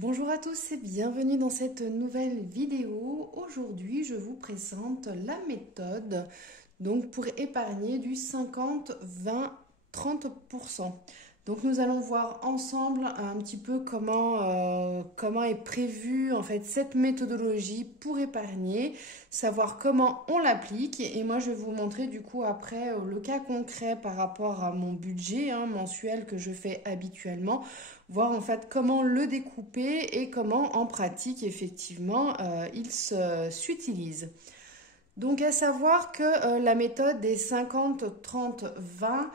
Bonjour à tous et bienvenue dans cette nouvelle vidéo. Aujourd'hui, je vous présente la méthode pour épargner du 50, 20, 30%. Donc nous allons voir ensemble un petit peu comment est prévue en fait cette méthodologie pour épargner, savoir comment on l'applique et moi je vais vous montrer du coup après le cas concret par rapport à mon budget mensuel que je fais habituellement, voir en fait comment le découper et comment en pratique effectivement il s'utilise. Donc à savoir que la méthode des 50, 30, 20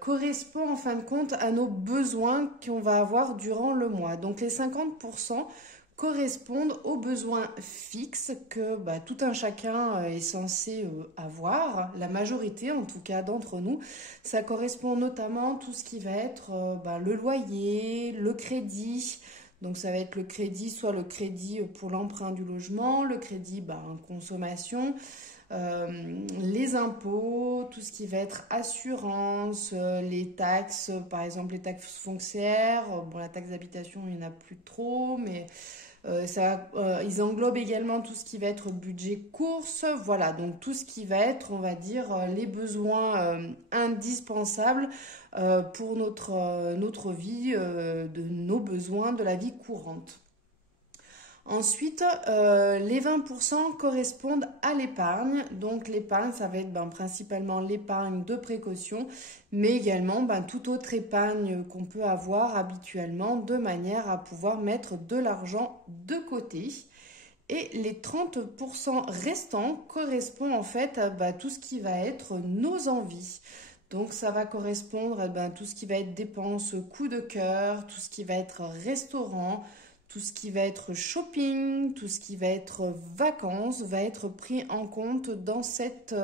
correspond en fin de compte à nos besoins qu'on va avoir durant le mois. Donc les 50% correspondent aux besoins fixes que tout un chacun est censé avoir, la majorité en tout cas d'entre nous. Ça correspond notamment à tout ce qui va être le loyer, le crédit. Donc ça va être le crédit, soit le crédit pour l'emprunt du logement, le crédit consommation, les impôts, tout ce qui va être assurance, les taxes, par exemple les taxes foncières. Bon, la taxe d'habitation, il n'y en a plus trop, mais ils englobent également tout ce qui va être budget courses. Voilà, donc tout ce qui va être, on va dire, les besoins indispensables pour notre vie, de nos besoins de la vie courante. Ensuite, les 20% correspondent à l'épargne. Donc l'épargne, ça va être principalement l'épargne de précaution, mais également toute autre épargne qu'on peut avoir habituellement de manière à pouvoir mettre de l'argent de côté. Et les 30% restants correspondent en fait à tout ce qui va être nos envies. Donc ça va correspondre à tout ce qui va être dépenses, coup de cœur, tout ce qui va être restaurant, tout ce qui va être shopping, tout ce qui va être vacances va être pris en compte dans cette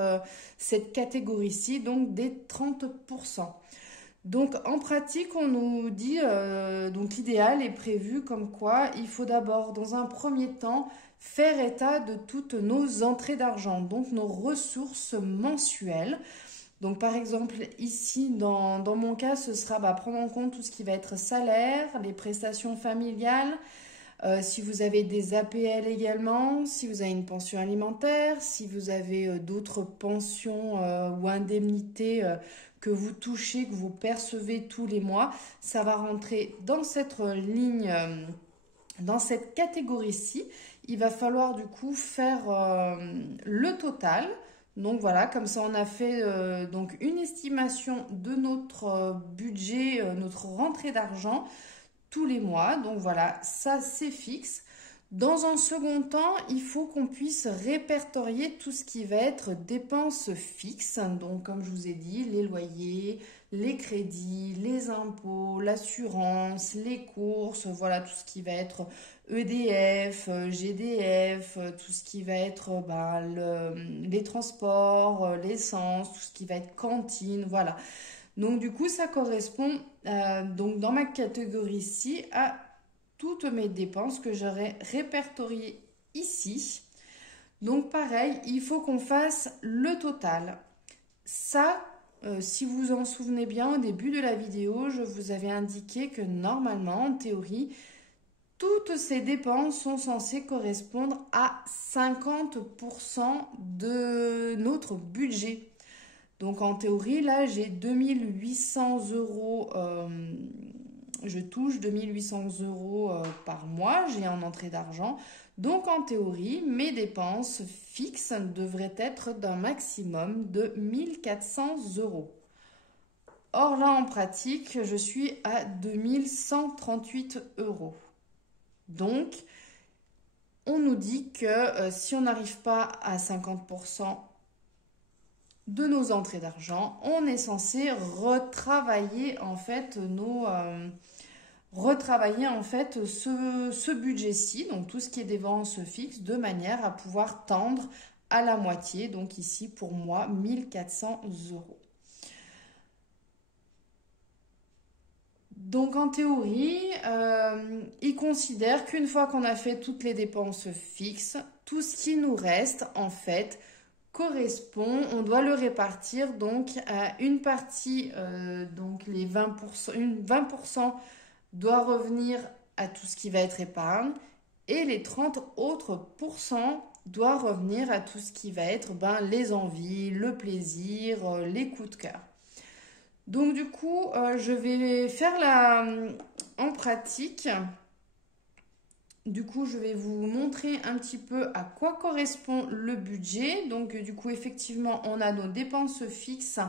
catégorie-ci, donc des 30%. Donc en pratique, on nous dit, donc l'idéal est prévu comme quoi il faut d'abord, dans un premier temps, faire état de toutes nos entrées d'argent, donc nos ressources mensuelles. Donc par exemple, ici, dans mon cas, ce sera prendre en compte tout ce qui va être salaire, les prestations familiales, si vous avez des APL également, si vous avez une pension alimentaire, si vous avez d'autres pensions ou indemnités que vous touchez, que vous percevez tous les mois, ça va rentrer dans cette ligne, dans cette catégorie-ci. Il va falloir du coup faire le total. Donc voilà, comme ça on a fait donc une estimation de notre budget, notre rentrée d'argent tous les mois. Donc voilà, ça c'est fixe. Dans un second temps, il faut qu'on puisse répertorier tout ce qui va être dépenses fixes. Donc comme je vous ai dit, les loyers, les crédits, les impôts, l'assurance, les courses, voilà tout ce qui va être EDF, GDF, tout ce qui va être les transports, l'essence, tout ce qui va être cantine, voilà. Donc du coup, ça correspond donc dans ma catégorie-ci à toutes mes dépenses que j'aurais répertoriées ici. Donc pareil, il faut qu'on fasse le total. Ça, si vous vous en souvenez bien, au début de la vidéo, je vous avais indiqué que normalement, en théorie, toutes ces dépenses sont censées correspondre à 50% de notre budget. Donc en théorie, là, j'ai 2800 euros, je touche 2800 euros par mois, j'ai en entrée d'argent. Donc en théorie, mes dépenses fixes devraient être d'un maximum de 1400 euros. Or là, en pratique, je suis à 2138 euros. Donc, on nous dit que si on n'arrive pas à 50% de nos entrées d'argent, on est censé retravailler en fait ce budget-ci, donc tout ce qui est dépenses fixes, de manière à pouvoir tendre à la moitié, donc ici pour moi 1400 euros. Donc en théorie, il considère qu'une fois qu'on a fait toutes les dépenses fixes, tout ce qui nous reste en fait correspond, on doit le répartir donc à une partie, donc les 20%, 20% doit revenir à tout ce qui va être épargne et les 30 autres pourcents doivent revenir à tout ce qui va être les envies, le plaisir, les coups de cœur. Donc du coup, je vais faire en pratique. Du coup, je vais vous montrer un petit peu à quoi correspond le budget. Donc du coup, effectivement, on a nos dépenses fixes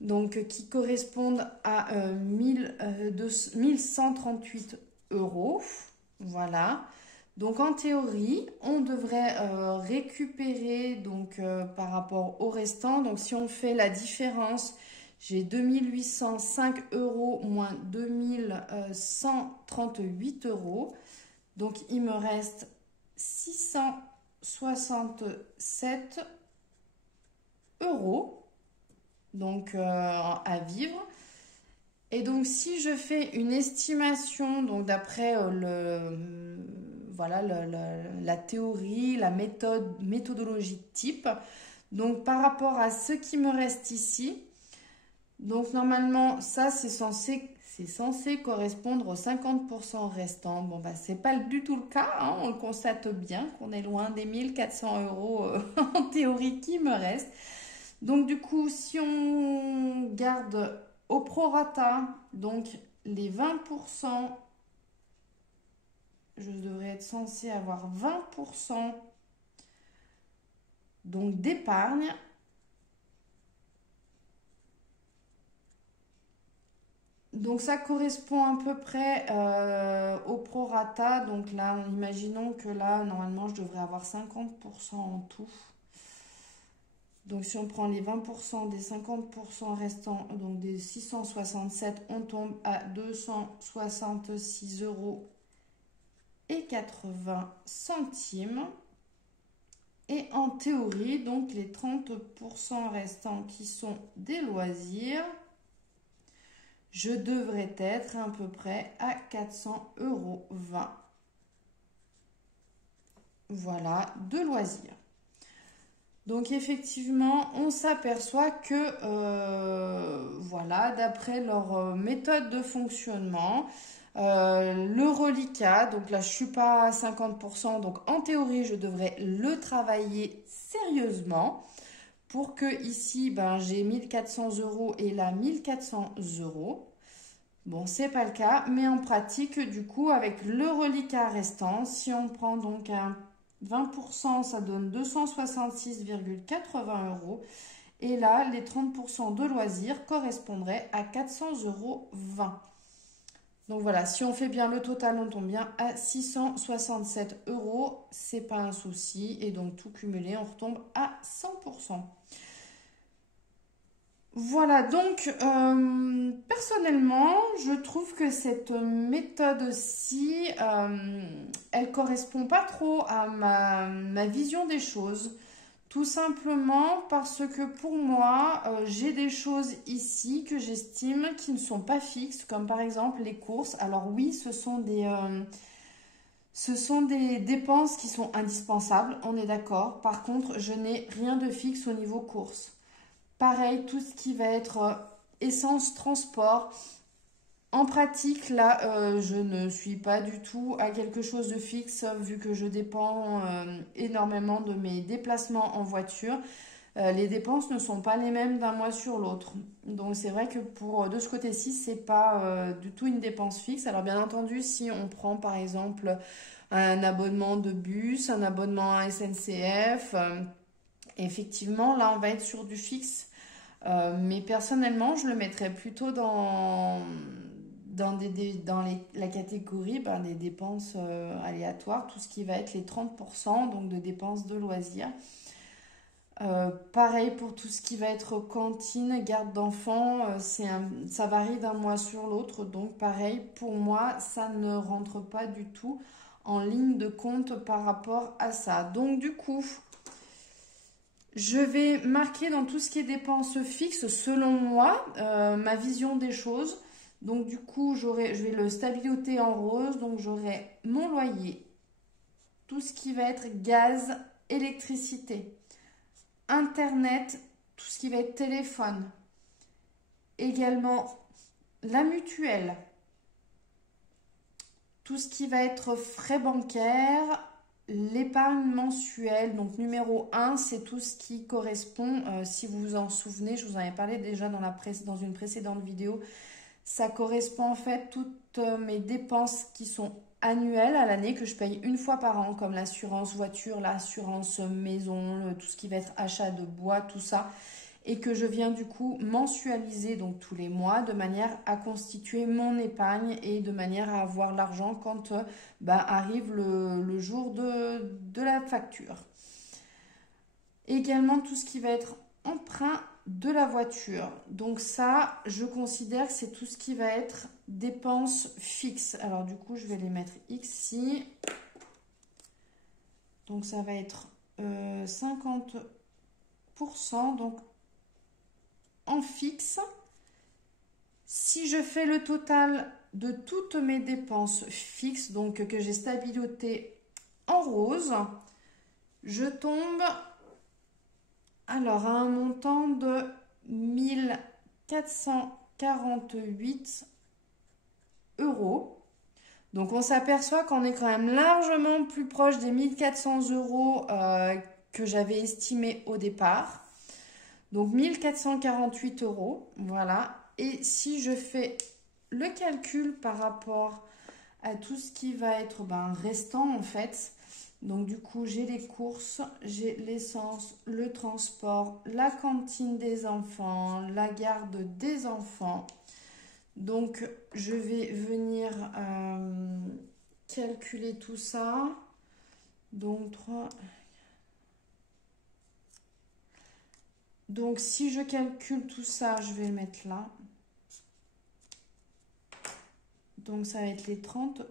donc, qui correspondent à 1138 euros. Voilà. Donc en théorie, on devrait récupérer donc, par rapport au restant. Donc si on fait la différence, j'ai 2805 euros moins 2138 euros. Donc il me reste 667 euros donc, à vivre. Et donc si je fais une estimation donc d'après voilà, la théorie, la méthodologie type, donc par rapport à ce qui me reste ici, donc normalement ça c'est censé correspondre aux 50% restants. Bon bah c'est pas du tout le cas, hein, on le constate bien qu'on est loin des 1400 euros en théorie qui me reste. Donc du coup si on garde au prorata, donc les 20%, je devrais être censé avoir 20% donc d'épargne. Donc ça correspond à peu près au prorata. Donc là, imaginons que là, normalement, je devrais avoir 50% en tout. Donc si on prend les 20% des 50% restants, donc des 667, on tombe à 266 euros et 80 centimes. Et en théorie, donc les 30% restants qui sont des loisirs, je devrais être à peu près à 400,20 euros. Voilà, de loisirs. Donc effectivement, on s'aperçoit que, voilà, d'après leur méthode de fonctionnement, le reliquat, donc là je suis pas à 50%, donc en théorie je devrais le travailler sérieusement pour que ici j'ai 1400 euros et là 1400 euros. Bon, c'est pas le cas, mais en pratique, du coup, avec le reliquat restant, si on prend donc un 20%, ça donne 266,80 euros. Et là, les 30% de loisirs correspondraient à 400,20 euros. Donc voilà, si on fait bien le total, on tombe bien à 667 euros. C'est pas un souci. Et donc tout cumulé, on retombe à 100%. Voilà, donc personnellement, je trouve que cette méthode-ci, elle correspond pas trop à ma vision des choses. Tout simplement parce que pour moi, j'ai des choses ici que j'estime qui ne sont pas fixes, comme par exemple les courses. Alors oui, ce sont des dépenses qui sont indispensables, on est d'accord. Par contre, je n'ai rien de fixe au niveau courses. Pareil, tout ce qui va être essence, transport. En pratique, là, je ne suis pas du tout à quelque chose de fixe vu que je dépends énormément de mes déplacements en voiture. Les dépenses ne sont pas les mêmes d'un mois sur l'autre. Donc c'est vrai que de ce côté-ci, c'est pas du tout une dépense fixe. Alors bien entendu, si on prend par exemple un abonnement de bus, un abonnement à SNCF, effectivement, là, on va être sur du fixe. Mais personnellement, je le mettrais plutôt dans la catégorie des dépenses aléatoires, tout ce qui va être les 30%, donc de dépenses de loisirs. Pareil pour tout ce qui va être cantine, garde d'enfants, ça varie d'un mois sur l'autre. Donc pareil, pour moi, ça ne rentre pas du tout en ligne de compte par rapport à ça. Donc du coup, je vais marquer dans tout ce qui est dépenses fixes, selon moi, ma vision des choses. Donc du coup, je vais le stabiloter en rose. Donc j'aurai mon loyer, tout ce qui va être gaz, électricité, internet, tout ce qui va être téléphone. Également la mutuelle, tout ce qui va être frais bancaires, l'épargne mensuelle. Donc numéro 1, c'est tout ce qui correspond, si vous vous en souvenez, je vous en avais parlé déjà dans une précédente vidéo, ça correspond en fait toutes mes dépenses qui sont annuelles à l'année, que je paye une fois par an, comme l'assurance voiture, l'assurance maison, tout ce qui va être achat de bois, tout ça, et que je viens du coup mensualiser donc tous les mois de manière à constituer mon épargne et de manière à avoir l'argent quand arrive le jour de la facture. Également tout ce qui va être emprunt de la voiture. Donc ça, je considère que c'est tout ce qui va être dépenses fixes. Alors du coup, je vais les mettre ici. Donc ça va être 50%. Donc en fixe. Si je fais le total de toutes mes dépenses fixes, donc que j'ai stabilité en rose, je tombe alors à un montant de 1448 euros. Donc on s'aperçoit qu'on est quand même largement plus proche des 1400 euros que j'avais estimé au départ. Donc 1448 euros, voilà. Et si je fais le calcul par rapport à tout ce qui va être restant en fait, donc du coup j'ai les courses, j'ai l'essence, le transport, la cantine des enfants, la garde des enfants. Donc je vais venir calculer tout ça. Donc 3... Donc si je calcule tout ça, je vais le mettre là. Donc ça va être les 30%.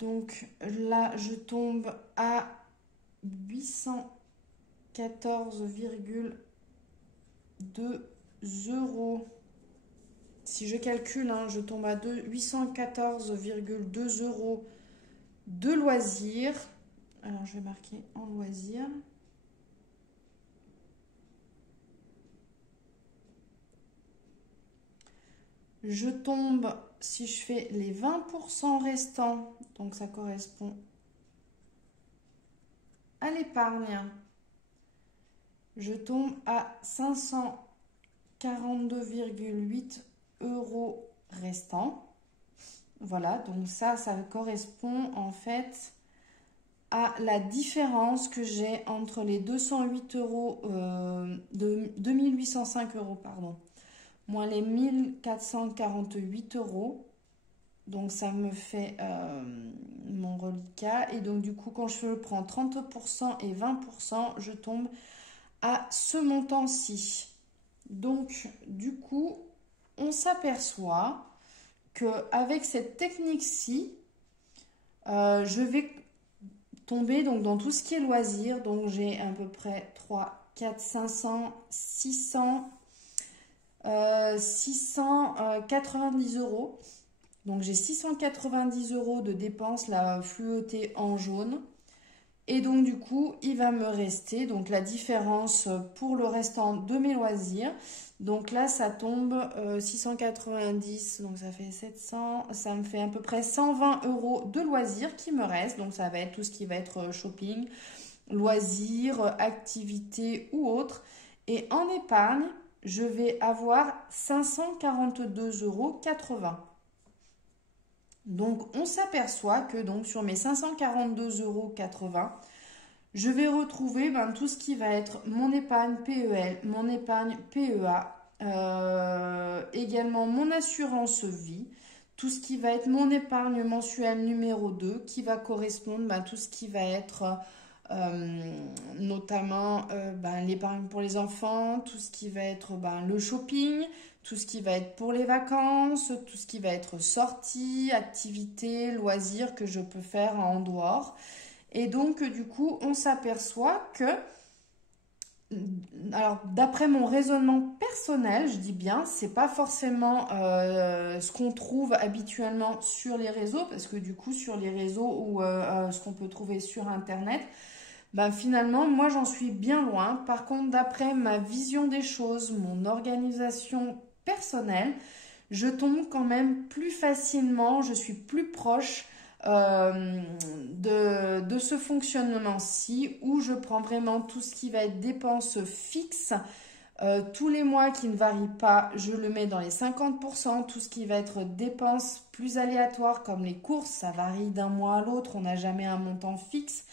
Donc là, je tombe à 814,2 euros. Si je calcule, je tombe à 814,2 euros de loisirs. Alors, je vais marquer en loisirs. Je tombe, si je fais les 20% restants, donc ça correspond à l'épargne, je tombe à 542,8 euros restants. Voilà, donc ça correspond en fait à la différence que j'ai entre les 208 euros, 2805 euros, pardon, moins les 1448 euros. Donc ça me fait mon reliquat. Et donc du coup, quand je prends 30% et 20%, je tombe à ce montant-ci. Donc du coup, on s'aperçoit qu'avec cette technique-ci, je vais tomber donc dans tout ce qui est loisirs. Donc j'ai à peu près 3, 4, 500, 600, 690 euros. Donc j'ai 690 euros de dépenses là fluotées en jaune. Et donc du coup, il va me rester donc la différence pour le restant de mes loisirs. Donc là, ça tombe 690, donc ça fait 700, ça me fait à peu près 120 euros de loisirs qui me restent. Donc ça va être tout ce qui va être shopping, loisirs, activités ou autres. Et en épargne, je vais avoir 542,80 euros. Donc on s'aperçoit que donc sur mes 542,80 euros, je vais retrouver tout ce qui va être mon épargne PEL, mon épargne PEA, également mon assurance vie, tout ce qui va être mon épargne mensuelle numéro 2 qui va correspondre à tout ce qui va être notamment l'épargne pour les enfants, tout ce qui va être le shopping, tout ce qui va être pour les vacances, tout ce qui va être sortie, activités, loisirs que je peux faire en dehors. Et donc, du coup, on s'aperçoit que, alors d'après mon raisonnement personnel, je dis bien, c'est pas forcément ce qu'on trouve habituellement sur les réseaux, parce que du coup, sur les réseaux ou ce qu'on peut trouver sur Internet, finalement, moi, j'en suis bien loin. Par contre, d'après ma vision des choses, mon organisation personnel, je tombe quand même plus facilement, je suis plus proche de ce fonctionnement-ci où je prends vraiment tout ce qui va être dépenses fixes. Tous les mois qui ne varient pas, je le mets dans les 50%. Tout ce qui va être dépenses plus aléatoires comme les courses, ça varie d'un mois à l'autre, on n'a jamais un montant fixe.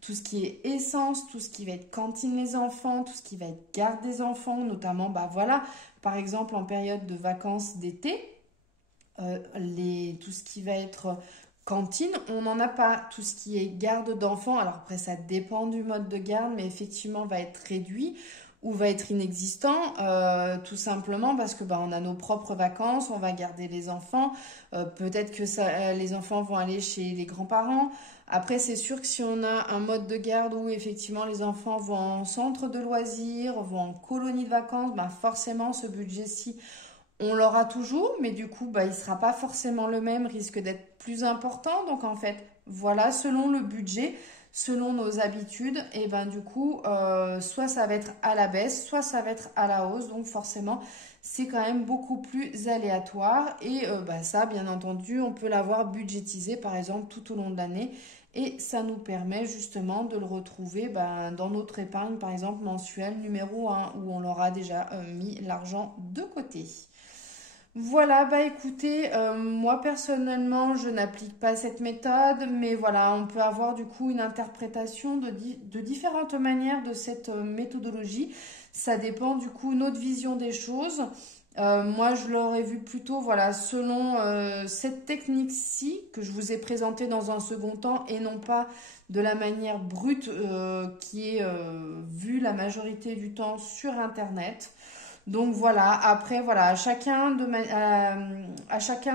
Tout ce qui est essence, tout ce qui va être cantine les enfants, tout ce qui va être garde des enfants, notamment, bah voilà, par exemple en période de vacances d'été, tout ce qui va être cantine, on n'en a pas. Tout ce qui est garde d'enfants, alors après ça dépend du mode de garde, mais effectivement va être réduit ou va être inexistant, tout simplement parce que bah, on a nos propres vacances, on va garder les enfants, peut-être que les enfants vont aller chez les grands-parents. Après, c'est sûr que si on a un mode de garde où effectivement les enfants vont en centre de loisirs, vont en colonie de vacances, bah forcément ce budget-ci, on l'aura toujours, mais du coup, bah, il ne sera pas forcément le même, risque d'être plus important. Donc en fait, voilà, selon le budget, selon nos habitudes, et ben du coup, soit ça va être à la baisse, soit ça va être à la hausse. Donc forcément, c'est quand même beaucoup plus aléatoire. Et bah, ça, bien entendu, on peut l'avoir budgétisé, par exemple, tout au long de l'année. Et ça nous permet justement de le retrouver ben, dans notre épargne, par exemple, mensuelle numéro 1, où on l'aura déjà mis l'argent de côté. Voilà, bah écoutez, moi personnellement, je n'applique pas cette méthode, mais voilà, on peut avoir du coup une interprétation de différentes manières de cette méthodologie. Ça dépend du coup de notre vision des choses. Moi, je l'aurais vu plutôt, voilà, selon cette technique-ci que je vous ai présentée dans un second temps et non pas de la manière brute qui est vue la majorité du temps sur Internet. Donc voilà, après voilà, à chacun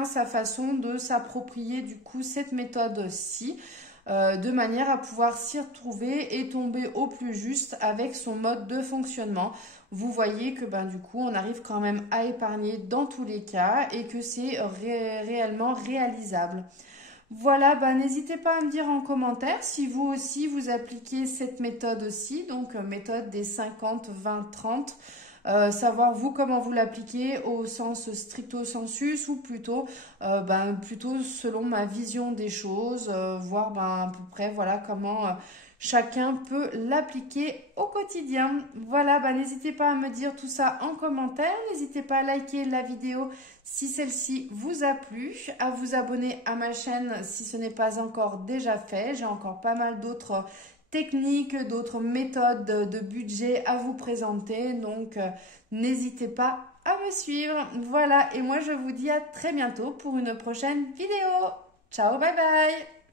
sa façon de s'approprier du coup cette méthode-ci, de manière à pouvoir s'y retrouver et tomber au plus juste avec son mode de fonctionnement. Vous voyez que ben du coup on arrive quand même à épargner dans tous les cas et que c'est réellement réalisable. Voilà, ben n'hésitez pas à me dire en commentaire si vous aussi vous appliquez cette méthode aussi, donc méthode des 50, 20, 30. Savoir vous comment vous l'appliquez au sens stricto sensus ou plutôt, plutôt selon ma vision des choses, voir ben, à peu près voilà comment chacun peut l'appliquer au quotidien. Voilà, ben, n'hésitez pas à me dire tout ça en commentaire, n'hésitez pas à liker la vidéo si celle-ci vous a plu, à vous abonner à ma chaîne si ce n'est pas encore déjà fait. J'ai encore pas mal d'autres techniques, d'autres méthodes de budget à vous présenter. Donc, n'hésitez pas à me suivre. Voilà, et moi je vous dis à très bientôt pour une prochaine vidéo. Ciao, bye bye!